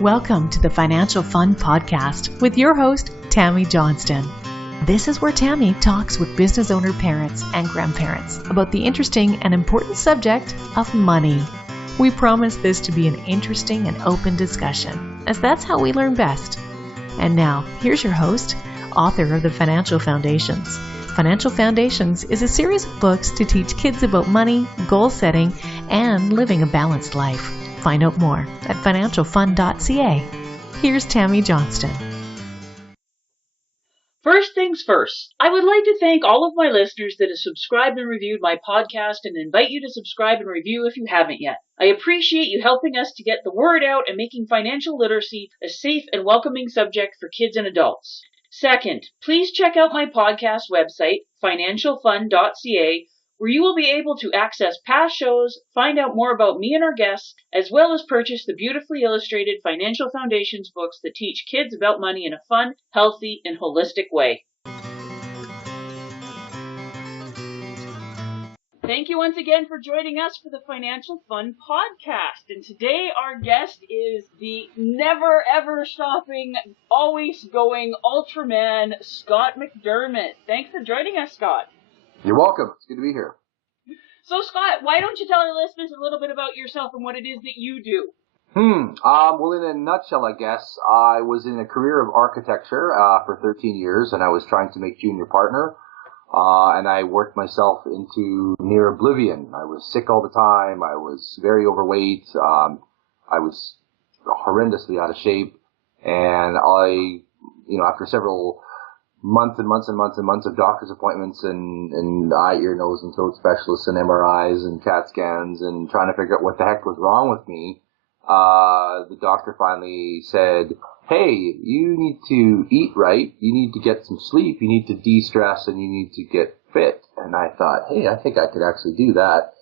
Welcome to the Financial Fun Podcast with your host, Tammy Johnston. This is where Tammy talks with business owner parents and grandparents about the interesting and important subject of money. We promise this to be an interesting and open discussion, as that's how we learn best. And now, here's your host, author of the Financial Foundations. Financial Foundations is a series of books to teach kids about money, goal setting, and living a balanced life. Find out more at financialfun.ca. Here's Tammy Johnston. First things first, I would like to thank all of my listeners that have subscribed and reviewed my podcast and invite you to subscribe and review if you haven't yet. I appreciate you helping us to get the word out and making financial literacy a safe and welcoming subject for kids and adults. Second, please check out my podcast website, financialfun.ca, where you will be able to access past shows, find out more about me and our guests, as well as purchase the beautifully illustrated Financial Foundations books that teach kids about money in a fun, healthy, and holistic way. Thank you once again for joining us for the Financial Fun Podcast. And today our guest is the never ever stopping, always going Ultraman, Scott McDermott. Thanks for joining us, Scott. You're welcome. It's good to be here. So, Scott, why don't you tell our listeners a little bit about yourself and what it is that you do? Well, in a nutshell, I guess, I was in a career of architecture for 13 years, and I was trying to make junior partner, and I worked myself into near oblivion. I was sick all the time. I was very overweight. I was horrendously out of shape, and after several months of doctor's appointments and eye, ear, nose, and throat specialists and MRIs and CAT scans and trying to figure out what the heck was wrong with me, the doctor finally said, hey, you need to eat right, you need to get some sleep, you need to de-stress, and you need to get fit. And I thought, hey, I think I could actually do that.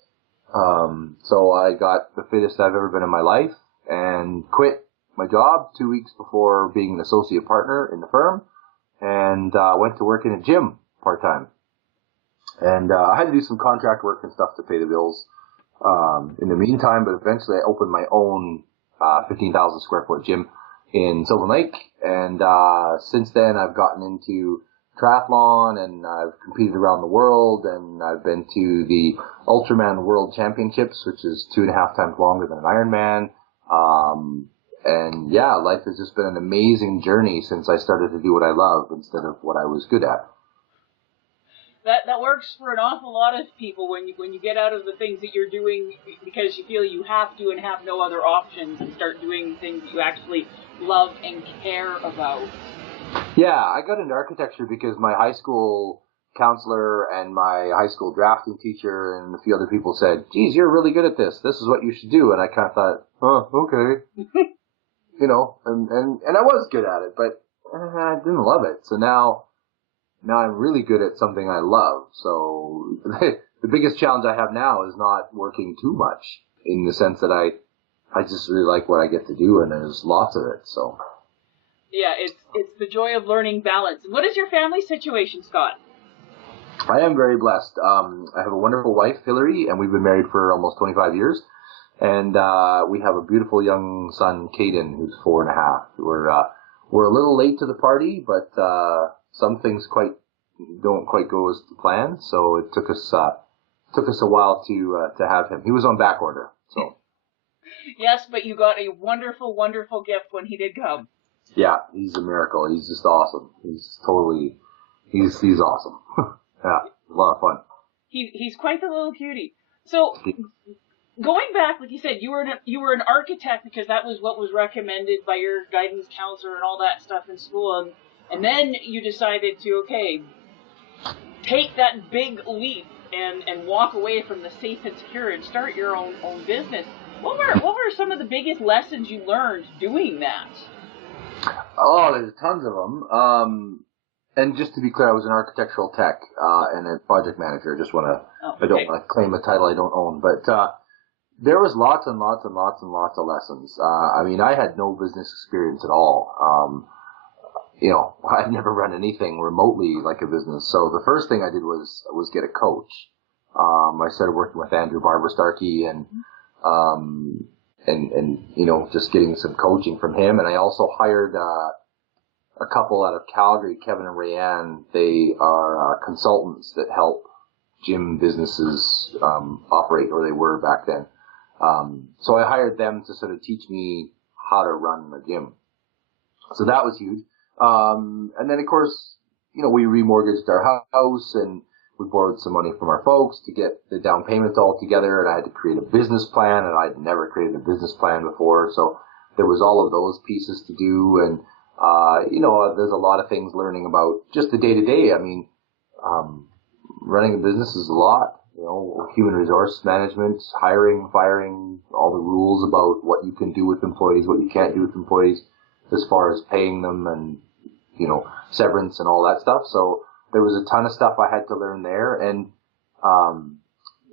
So I got the fittest I've ever been in my life and quit my job 2 weeks before being an associate partner in the firm. And went to work in a gym part-time. And I had to do some contract work and stuff to pay the bills in the meantime, but eventually I opened my own 15,000 square foot gym in Sylvan Lake. And since then I've gotten into triathlon, and I've competed around the world, and I've been to the Ultraman World Championships, which is 2.5 times longer than an Ironman. And yeah, life has just been an amazing journey since I started to do what I love instead of what I was good at. That works for an awful lot of people when you get out of the things that you're doing because you feel you have to and have no other options, and start doing things that you actually love and care about. Yeah, I got into architecture because my high school counselor and my high school drafting teacher and a few other people said, geez, you're really good at this. This is what you should do. And I kind of thought, oh, okay. And I was good at it, but I didn't love it. So now I'm really good at something I love. So the biggest challenge I have now is not working too much, in the sense that I just really like what I get to do, and there's lots of it. So yeah, it's the joy of learning balance. What is your family situation, Scott? I am very blessed. I have a wonderful wife, Hillary, and we've been married for almost 25 years. And we have a beautiful young son, Caden, who's 4.5. We're a little late to the party, but some things don't quite go as planned. So it took us a while to have him. He was on back order. So yes, but you got a wonderful, wonderful gift when he did come. Yeah, he's a miracle. He's just awesome. He's awesome. Yeah, a lot of fun. He's quite the little cutie. So, going back, like you said, you were an architect because that was what was recommended by your guidance counselor and all that stuff in school, and then you decided to take that big leap and walk away from the safe and secure and start your own business. What were some of the biggest lessons you learned doing that? Oh, there's tons of them. And just to be clear, I was an architectural tech and a project manager. I don't want to claim a title I don't own, but there was lots and lots and lots and lots of lessons. I had no business experience at all. I'd never run anything remotely like a business. So the first thing I did was get a coach. I started working with Andrew Barber-Starkey, and and just getting some coaching from him. And I also hired a couple out of Calgary, Kevin and Rayanne. They are consultants that help gym businesses operate, or they were back then. So I hired them to sort of teach me how to run a gym. So that was huge. And then, of course, we remortgaged our house, and we borrowed some money from our folks to get the down payments all together, and I had to create a business plan, and I'd never created a business plan before. So there was all of those pieces to do, and there's a lot of things learning about just the day-to-day. I mean, running a business is a lot. Human resource management, hiring, firing, all the rules about what you can do with employees, what you can't do with employees, as far as paying them and, severance and all that stuff. So there was a ton of stuff I had to learn there. And,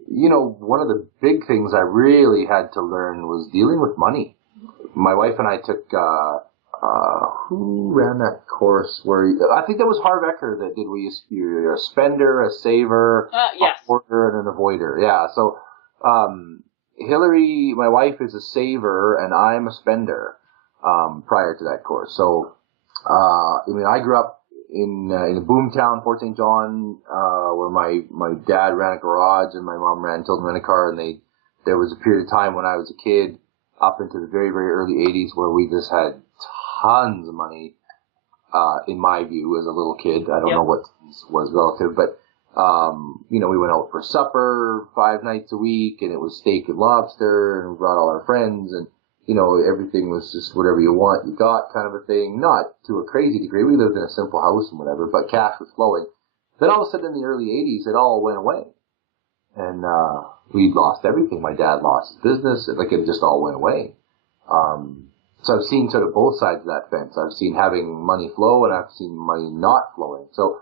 one of the big things I really had to learn was dealing with money. My wife and I took, who ran that course I think that was Harv Eker that did. You're a spender, a saver, yes. a hoarder, and an avoider. Yeah. So, Hillary, my wife, is a saver and I'm a spender, prior to that course. So, I grew up in a boom town, Fort St. John, where my dad ran a garage and my mom ran Tilden Rent-A-Car, and there was a period of time when I was a kid up into the very, very early 80s where we just had tons of money, in my view, as a little kid. I don't know what was relative, but, we went out for supper 5 nights a week, and it was steak and lobster, and we brought all our friends, and, everything was just whatever you want, you got kind of a thing. Not to a crazy degree. We lived in a simple house and whatever, but cash was flowing. Then all of a sudden in the early 80s, it all went away. And, we lost everything. My dad lost his business. It just all went away. So I've seen sort of both sides of that fence. I've seen having money flow, and I've seen money not flowing. So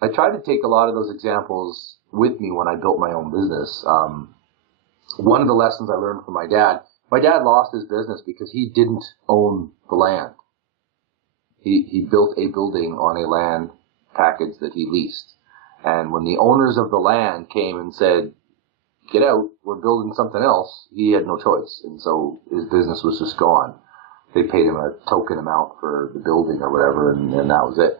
I tried to take a lot of those examples with me when I built my own business. One of the lessons I learned from my dad lost his business because he didn't own the land. He built a building on a land package that he leased. And when the owners of the land came and said, "Get out, we're building something else," he had no choice. And so his business was just gone. They paid him a token amount for the building or whatever, and that was it.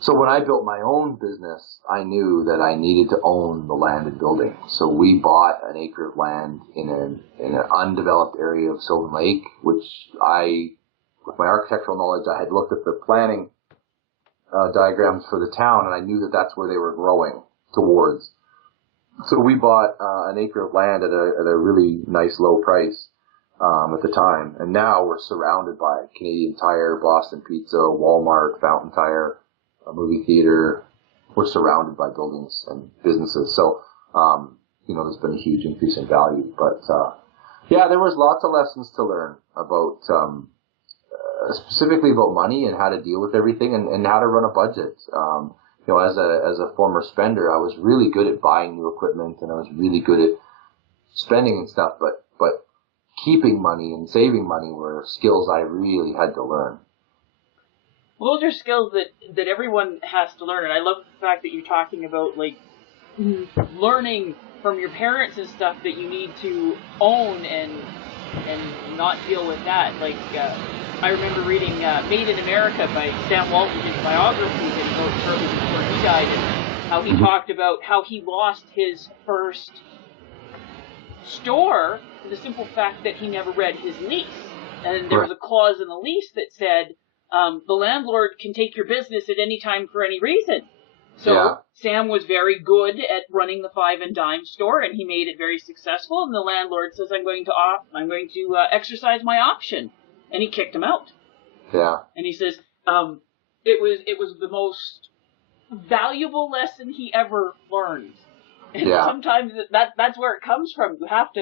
So when I built my own business, I knew that I needed to own the land and building. So we bought an acre of land in an undeveloped area of Sylvan Lake, which with my architectural knowledge, I had looked at the planning diagrams for the town, and I knew that that's where they were growing towards. So we bought an acre of land at a really nice low price at the time, and now we're surrounded by Canadian Tire, Boston Pizza, Walmart, Fountain Tire, a movie theater. We're surrounded by buildings and businesses. So, there's been a huge increase in value. But, there was lots of lessons to learn about, specifically about money and how to deal with everything and how to run a budget. As a former spender, I was really good at buying new equipment, and I was really good at spending and stuff, but keeping money and saving money were skills I really had to learn. Well, those are skills that everyone has to learn, and I love the fact that you're talking about learning from your parents and stuff that you need to own and not deal with that. I remember reading Made in America by Sam Walton, his biography that he wrote shortly before he died, and how he talked about how he lost his first store for the simple fact that he never read his lease. And there was a clause in the lease that said, the landlord can take your business at any time for any reason. So Sam was very good at running the 5 and dime store, and he made it very successful. And the landlord says, I'm going to exercise my option, and he kicked him out. Yeah. And he says, it was the most valuable lesson he ever learned. And sometimes that's where it comes from. You have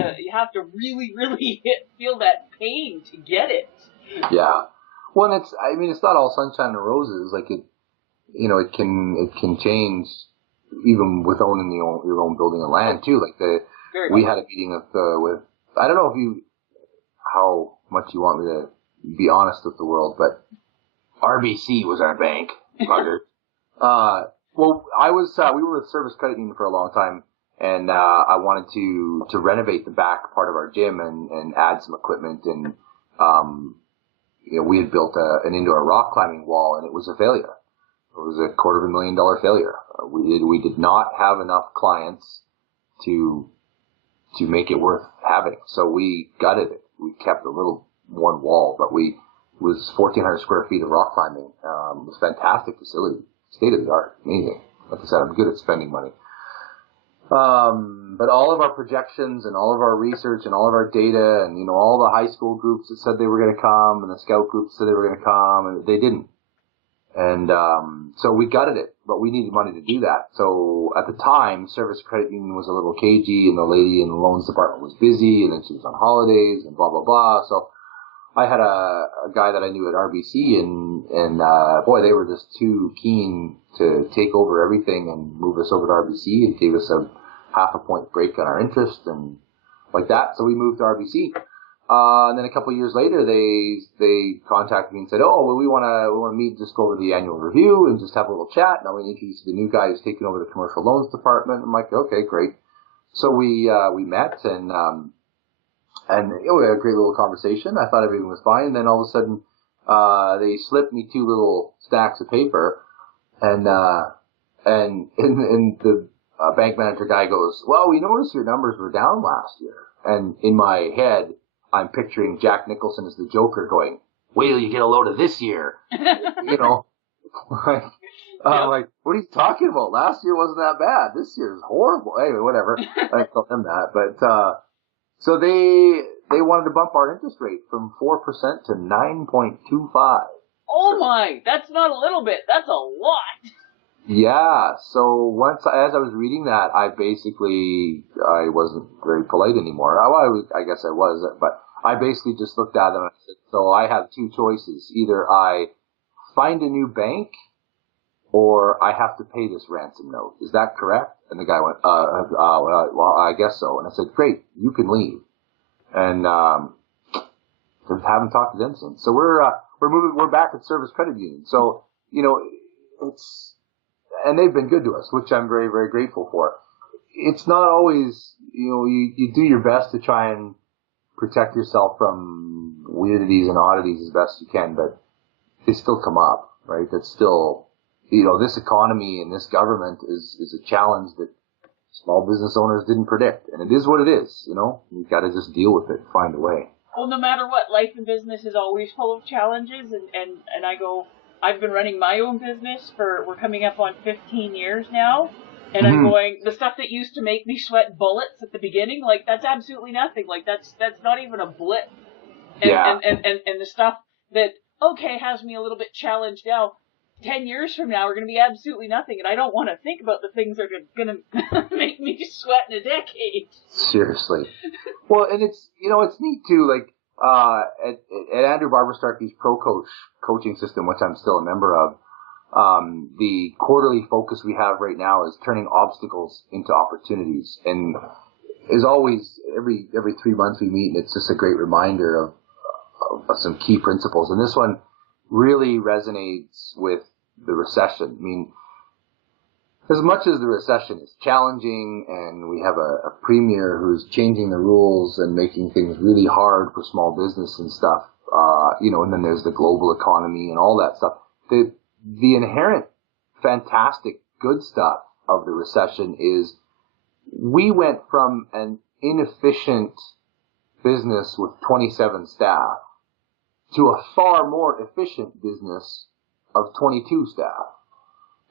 to really, really feel that pain to get it. Yeah. Well, it's not all sunshine and roses. It can change even with owning your own building and land too. We had a meeting with I don't know how much you want me to be honest with the world, but RBC was our bank. Well, we were with Service Credit Union for a long time, And I wanted to renovate the back part of our gym and add some equipment. And we had built an indoor rock climbing wall, and it was a failure. It was a $250,000 failure. We did not have enough clients to make it worth having. So we gutted it. We kept a little one wall, but it was 1,400 square feet of rock climbing. It was a fantastic facility, state of the art, amazing. Like I said, I'm good at spending money. But all of our projections and all of our research and all of our data and, all the high school groups that said they were going to come and the scout groups said they were going to come, and they didn't. And so we gutted it, but we needed money to do that. So at the time, Service Credit Union was a little cagey, and the lady in the loans department was busy, and then she was on holidays and blah, blah, blah. So I had a guy that I knew at RBC, and boy, they were just too keen to take over everything and move us over to RBC, and gave us a half a point break on our interest and like that. So we moved to RBC. And then a couple of years later, they contacted me and said, "Oh, well, we want to meet, just go over the annual review and just have a little chat. And I want to introduce you to the new guy who's taking over the commercial loans department." I'm like, "Okay, great." So we met and we had a great little conversation. I thought everything was fine. And then all of a sudden, they slipped me 2 little stacks of paper, and the bank manager guy goes, "Well, we noticed your numbers were down last year." And in my head, I'm picturing Jack Nicholson as the Joker going, "Wait till you get a load of this year." I'm like, "What are you talking about? Last year wasn't that bad. This year is horrible." Anyway, whatever. I told them that. But, so they wanted to bump our interest rate from 4% to 9.25. Oh my, that's not a little bit. That's a lot. Yeah. So as I was reading that, I wasn't very polite anymore. I guess I was, but I basically just looked at them and I said, "So I have 2 choices. Either I find a new bank or I have to pay this ransom note. Is that correct?" And the guy went, "Well, I guess so." And I said, "Great, you can leave." And, haven't talked to them since. So we're back at Service Credit Union. So, and they've been good to us, which I'm very, very grateful for. It's not always, you do your best to try and protect yourself from weirdities and oddities as best you can, but they still come up, right? That's still, this economy and this government is a challenge that small business owners didn't predict. And it is what it is, You've got to just deal with it, find a way. Well, no matter what, life and business is always full of challenges, and I've been running my own business we're coming up on 15 years now, and I'm going, the stuff that used to make me sweat bullets at the beginning, like, that's absolutely nothing. Like, that's not even a blip. And the stuff that, has me a little bit challenged now, 10 years from now are going to be absolutely nothing, and I don't want to think about the things that are going to make me sweat in a decade. Seriously. Well, and it's neat too, like, at Andrew Barber-Starkey's Pro Coach coaching system, which I'm still a member of, the quarterly focus we have right now is turning obstacles into opportunities. And as always, every 3 months we meet, and it's just a great reminder of some key principles. And this one really resonates with the recession. I mean, as much as the recession is challenging and we have a premier who's changing the rules and making things really hard for small business and stuff, and then there's the global economy and all that stuff, the inherent fantastic good stuff of the recession is we went from an inefficient business with 27 staff to a far more efficient business of 22 staff.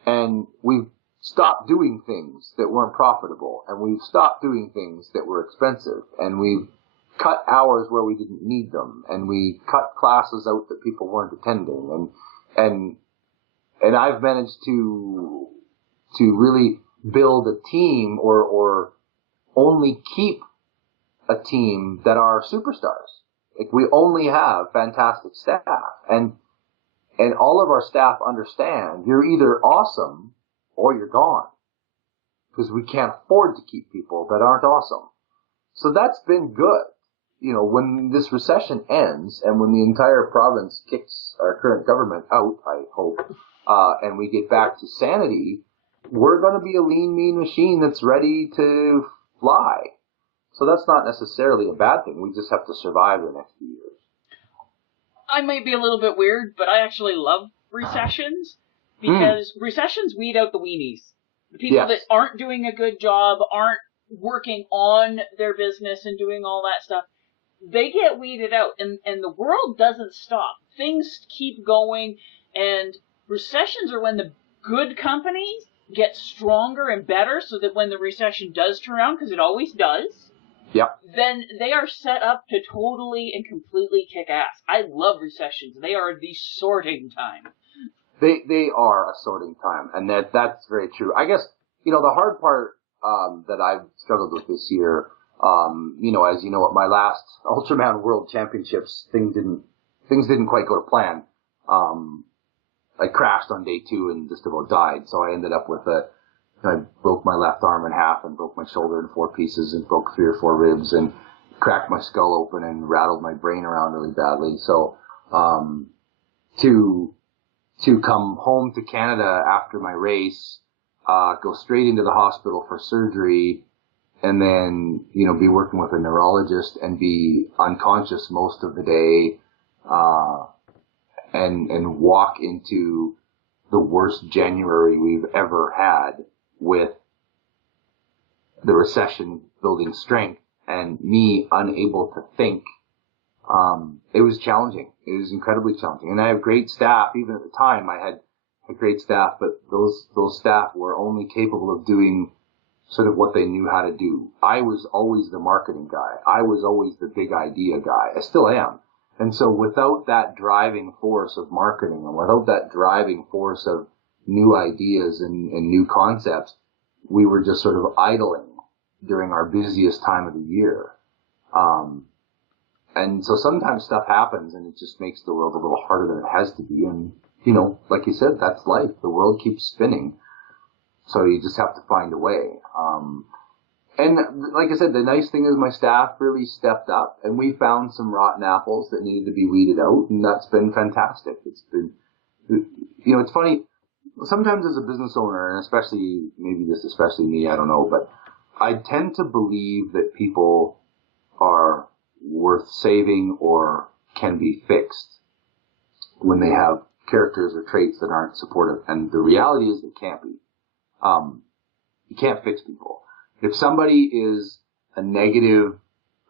And we've stopped doing things that weren't profitable, and we've stopped doing things that were expensive, and we've cut hours where we didn't need them, and we cut classes out that people weren't attending, and I've managed to really build a team or only keep a team that are superstars. Like, we only have fantastic staff, and all of our staff understand you're either awesome or you're gone, because we can't afford to keep people that aren't awesome. So that's been good. When this recession ends and when the entire province kicks our current government out, I hope, and we get back to sanity, we're going to be a lean, mean machine that's ready to fly. So that's not necessarily a bad thing. We just have to survive the next few years. I might be a little bit weird, but I actually love recessions because recessions weed out the weenies. The people that aren't doing a good job, aren't working on their business and doing all that stuff, they get weeded out, and the world doesn't stop. Things keep going, and recessions are when the good companies get stronger and better so that when the recession does turn around, because it always does, then they are set up to totally and completely kick ass. I love recessions. They are the sorting time. They are a sorting time, and that's very true. I guess, the hard part that I've struggled with this year, as you know, at my last Ultraman World Championships, things didn't quite go to plan. I crashed on day 2 and just about died, so I ended up with I broke my left arm in half and broke my shoulder in 4 pieces and broke 3 or 4 ribs and cracked my skull open and rattled my brain around really badly. So, to come home to Canada after my race, go straight into the hospital for surgery, and then, be working with a neurologist and be unconscious most of the day, and walk into the worst January we've ever had with the recession building strength and me unable to think. It was challenging. It was incredibly challenging. And I have great staff. Even at the time, I had a great staff, but those staff were only capable of doing sort of what they knew how to do. I was always the marketing guy. I was always the big idea guy. I still am. And so without that driving force of marketing and without that driving force of new ideas and new concepts, we were just sort of idling during our busiest time of the year. And so sometimes stuff happens and it just makes the world a little harder than it has to be. And, like you said, that's life. The world keeps spinning. So you just have to find a way. And like I said, the nice thing is my staff really stepped up and we found some rotten apples that needed to be weeded out, and that's been fantastic. It's been, it's funny. Sometimes as a business owner, and especially me, I don't know, but I tend to believe that people are worth saving or can be fixed when they have characters or traits that aren't supportive. And the reality is they can't be. You can't fix people. If somebody is a negative,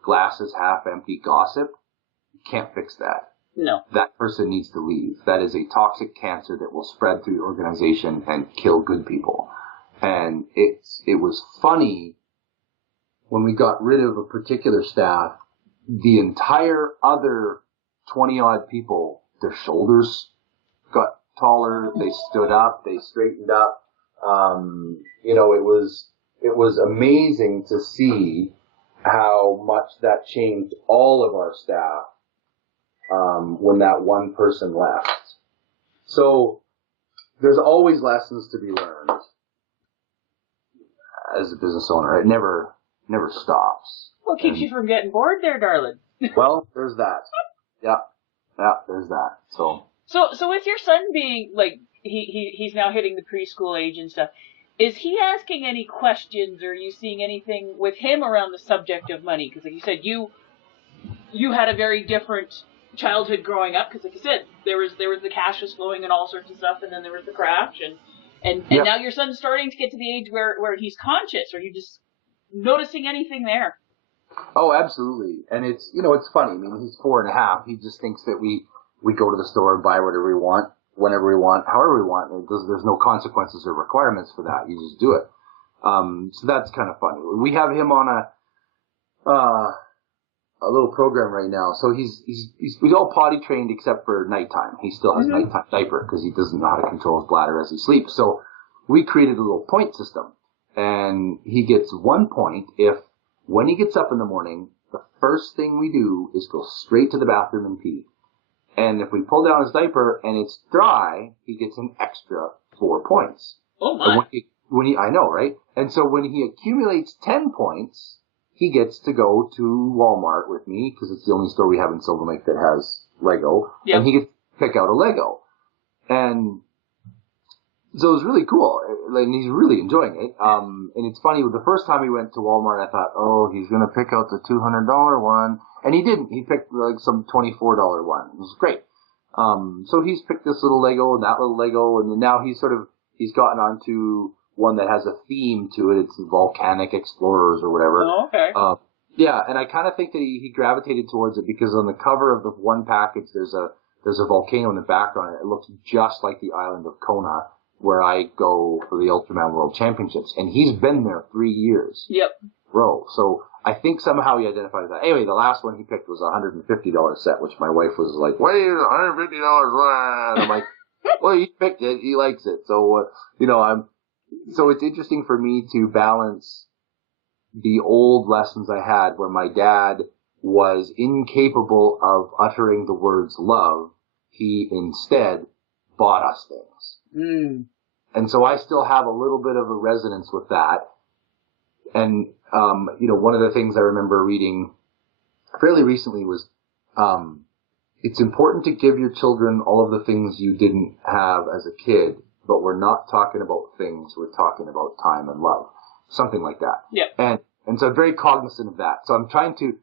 glasses half empty gossip, you can't fix that. No. That person needs to leave. That is a toxic cancer that will spread through the organization and kill good people. And it was funny when we got rid of a particular staff, the entire other 20-odd people, their shoulders got taller, they stood up, they straightened up. It was amazing to see how much that changed all of our staff when that one person left. So there's always lessons to be learned as a business owner. It never stops. Well, it keeps you from getting bored there, darling. Well, there's that. Yeah, there's that. So with your son being like he's now hitting the preschool age and stuff, is he asking any questions, or are you seeing anything with him around the subject of money? Because like you said, you had a very different childhood growing up. Because like you said, there was the cash was flowing and all sorts of stuff, and then there was the crash, and now your son's starting to get to the age where he's conscious. Are you just noticing anything there? Oh, absolutely. And it's funny. I mean, he's 4.5. He just thinks that we go to the store and buy whatever we want, whenever we want, however we want. There's no consequences or requirements for that. You just do it. So that's kind of funny. We have him on a little program right now. So he's all potty trained except for nighttime. He still has nighttime diaper because he doesn't know how to control his bladder as he sleeps. So we created a little point system, and he gets 1 point if when he gets up in the morning, the first thing we do is go straight to the bathroom and pee. And if we pull down his diaper and it's dry, he gets an extra 4 points. Oh my! I know, right? And so when he accumulates 10 points, he gets to go to Walmart with me because it's the only store we have in Silver Lake that has Lego. Yep. And he gets to pick out a Lego. And So it was really cool, and he's really enjoying it. And it's funny, the first time he went to Walmart, I thought, oh, he's going to pick out the $200 one. And he didn't. He picked like some $24 one. It was great. So he's picked this little Lego and that little Lego, and then now he's gotten onto one that has a theme to it. It's Volcanic Explorers or whatever. Oh, okay. Yeah, and I kind of think that he gravitated towards it because on the cover of the one package, there's a volcano in the background. It looks just like the island of Kona, where I go for the Ultraman World Championships, and he's been there 3 years. Yep. Bro, so I think somehow he identified that. Anyway, the last one he picked was a $150 set, which my wife was like, wait, $150, and I'm like, well, he picked it, he likes it. So, so it's interesting for me to balance the old lessons I had where my dad was incapable of uttering the words love. He instead bought us things. Mm. And so I still have a little bit of a resonance with that. And, one of the things I remember reading fairly recently was, it's important to give your children all of the things you didn't have as a kid, but we're not talking about things, we're talking about time and love. Something like that. Yeah. And so I'm very cognizant of that. So I'm trying to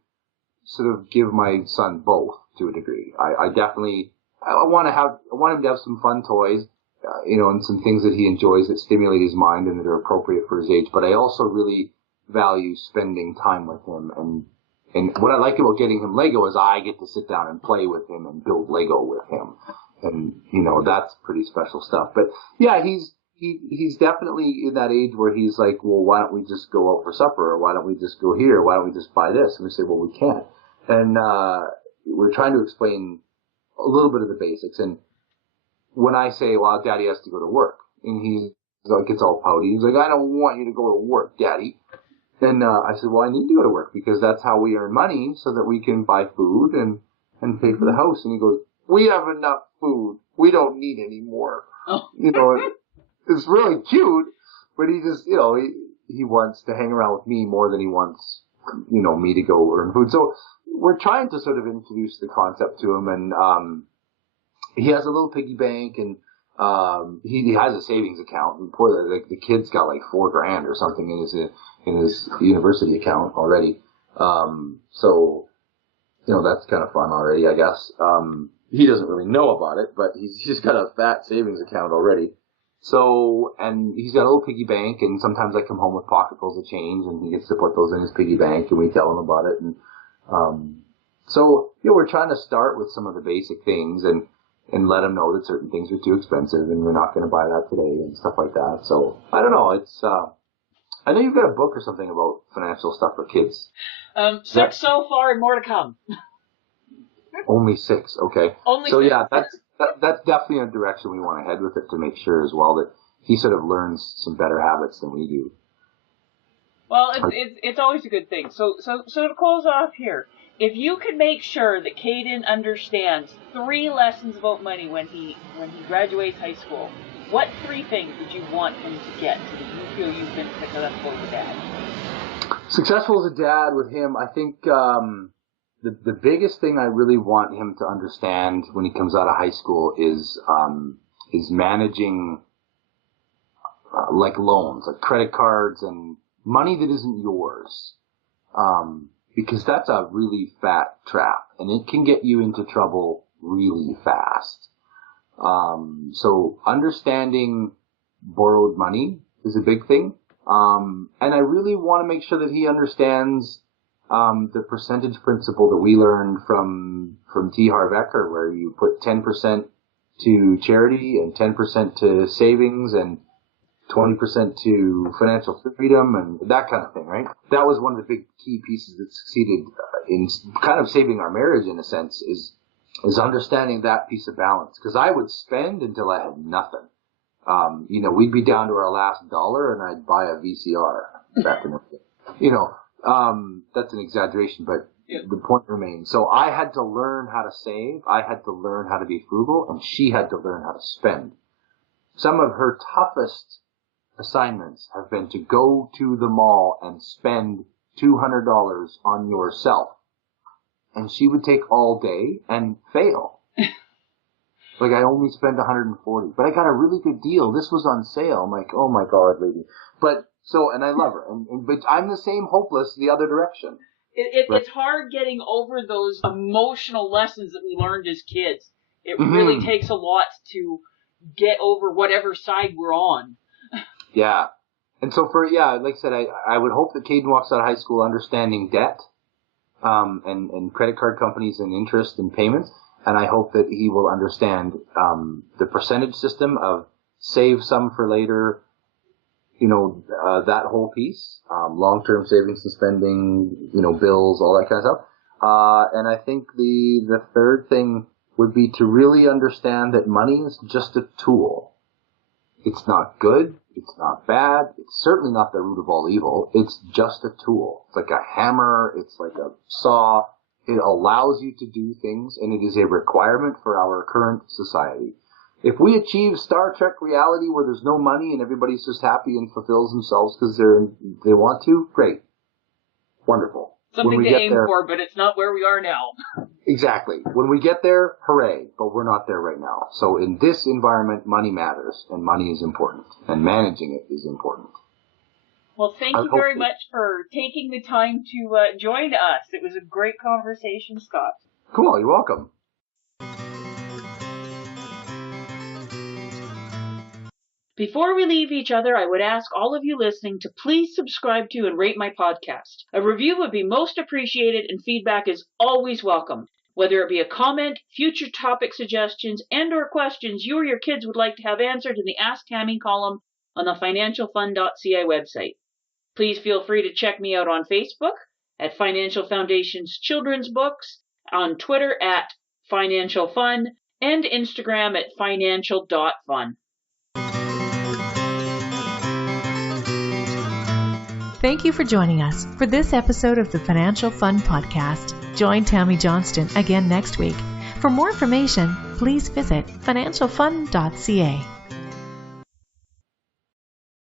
sort of give my son both to a degree. I definitely, I want him to have some fun toys, and some things that he enjoys that stimulate his mind and that are appropriate for his age. But I also really value spending time with him. And what I like about getting him Lego is I get to sit down and play with him and build Lego with him. And, that's pretty special stuff. But yeah, he's definitely in that age where he's like, well, why don't we just go out for supper? Or why don't we just go here? Why don't we just buy this? And we say, well, we can't. And, we're trying to explain a little bit of the basics. And when I say, well, Daddy has to go to work, and he gets all pouty, he's like, I don't want you to go to work, Daddy. Then I said, well, I need to go to work because that's how we earn money so that we can buy food and pay for the house. And he goes, we have enough food. We don't need any more. Oh. It's really cute, but he just, he wants to hang around with me more than he wants, me to go earn food. So we're trying to sort of introduce the concept to him, and he has a little piggy bank, and he has a savings account. And poor the kid's got like $4,000 or something in his university account already. So that's kind of fun already, I guess. He doesn't really know about it, but he's just got a fat savings account already. So, and he's got a little piggy bank, and sometimes I come home with pocketfuls of change, and he gets to put those in his piggy bank, and we tell him about it. And so, we're trying to start with some of the basic things and let him know that certain things are too expensive, and we're not going to buy that today, and stuff like that. So, I don't know. It's I know you've got a book or something about financial stuff for kids. 6 so far, and more to come. Only 6, okay. Only so 6. Yeah, that's definitely a direction we want to head with it to make sure as well that he sort of learns some better habits than we do. Well, it's always a good thing. So to close off here, if you could make sure that Caden understands 3 lessons about money when he graduates high school, what 3 things would you want him to get so that you feel you've been successful as a dad? Successful as a dad with him, I think the biggest thing I really want him to understand when he comes out of high school is managing like loans, like credit cards and money that isn't yours. Because that's a really fat trap, and it can get you into trouble really fast. So understanding borrowed money is a big thing. And I really want to make sure that he understands the percentage principle that we learned from T. Harv Eker, where you put 10% to charity and 10% to savings and 20% to financial freedom and that kind of thing, right? That was one of the big key pieces that succeeded in kind of saving our marriage in a sense is understanding that piece of balance. Because I would spend until I had nothing. We'd be down to our last dollar and I'd buy a VCR back in the day. That's an exaggeration, but yeah. The point remains. So I had to learn how to save. I had to learn how to be frugal, and she had to learn how to spend. Some of her toughest assignments have been to go to the mall and spend $200 on yourself. And she would take all day and fail. Like, I only spent $140, but I got a really good deal. This was on sale. I'm like, oh my God, lady. But, so, and I love her. But I'm the same hopeless the other direction. It's hard getting over those emotional lessons that we learned as kids. It really takes a lot to get over whatever side we're on. Yeah. And so like I said, I would hope that Caden walks out of high school understanding debt, and credit card companies and interest and payments. And I hope that he will understand, the percentage system of save some for later, that whole piece, long-term savings and spending, bills, all that kind of stuff. And I think the third thing would be to really understand that money is just a tool. It's not good. It's not bad. It's certainly not the root of all evil. It's just a tool. It's like a hammer. It's like a saw. It allows you to do things, and it is a requirement for our current society. If we achieve Star Trek reality where there's no money and everybody's just happy and fulfills themselves because they want to, great. Wonderful. Something to aim for, but it's not where we are now. Exactly. When we get there, hooray, but we're not there right now. So in this environment, money matters, and money is important, and managing it is important. Well, thank you very much for taking the time to join us. It was a great conversation, Scott. Cool, you're welcome. Before we leave each other, I would ask all of you listening to please subscribe to and rate my podcast. A review would be most appreciated, and feedback is always welcome. Whether it be a comment, future topic suggestions, and or questions you or your kids would like to have answered in the Ask Tammy column on the financialfund.ca website. Please feel free to check me out on Facebook at Financial Foundation's Children's Books, on Twitter at Financial Fun, and Instagram at financial.fun. Thank you for joining us for this episode of the Financial Fun Podcast. Join Tammy Johnston again next week. For more information, please visit financialfun.ca.